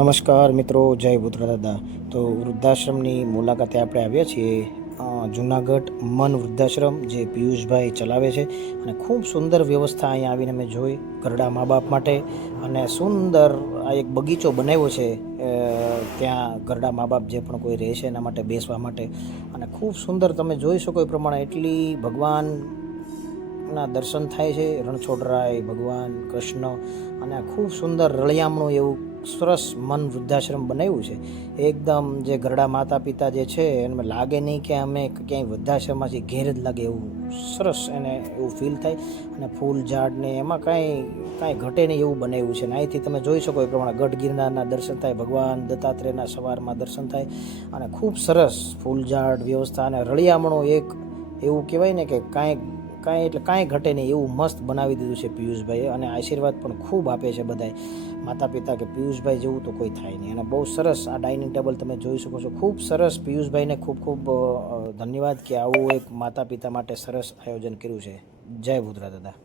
નમસ્કાર મિત્રો, જય ભૂતરા દાદા. તો વૃદ્ધાશ્રમની મુલાકાતે આપણે આવ્યા છીએ. જુનાગઢ મન વૃદ્ધાશ્રમ જે પિયુષભાઈ ચલાવે છે અને ખૂબ સુંદર વ્યવસ્થા અહીંયા આવીને મેં જોઈ ઘરડા મા બાપ માટે. અને સુંદર આ એક બગીચો બનાવ્યો છે ત્યાં ઘરડા મા બાપ જે પણ કોઈ રહે છે એના માટે બેસવા માટે. અને ખૂબ સુંદર તમે જોઈ શકો એ પ્રમાણે એટલી ભગવાનના દર્શન થાય છે. રણછોડરાય ભગવાન કૃષ્ણ અને ખૂબ સુંદર રળિયામણું એવું સરસ મન વૃદ્ધાશ્રમ બનાવ્યું છે. એકદમ જે ઘરડા માતા પિતા જે છે એને લાગે નહીં કે અમે ક્યાંય વૃદ્ધાશ્રમમાંથી ઘેર જ લાગે એવું સરસ એને એવું ફીલ થાય. અને ફૂલ ઝાડ ને એમાં કાંઈ ઘટે નહીં એવું બનાવ્યું છે. અને અહીંથી તમે જોઈ શકો એ પ્રમાણે ગઢ ગિરનારના દર્શન થાય, ભગવાન દત્તાત્રેયના સવારમાં દર્શન થાય. અને ખૂબ સરસ ફૂલ ઝાડ વ્યવસ્થા અને રળિયામણું એક એવું કહેવાય ને કે કાંઈ ઘટે નહીં એવું મસ્ત બનાવી દીધું છે પિયુષભાઈએ. અને આશીર્વાદ પણ ખૂબ આપે છે બધાય માતા પિતા કે પિયુષભાઈ જેવું તો કોઈ થાય નહીં. અને બહુ સરસ આ ડાઇનિંગ ટેબલ તમે જોઈ શકો છો. ખૂબ સરસ પિયુષભાઈને ખૂબ ધન્યવાદ કે આવું એક માતા પિતા માટે સરસ આયોજન કર્યું છે. જય ભૂતરા દાદા.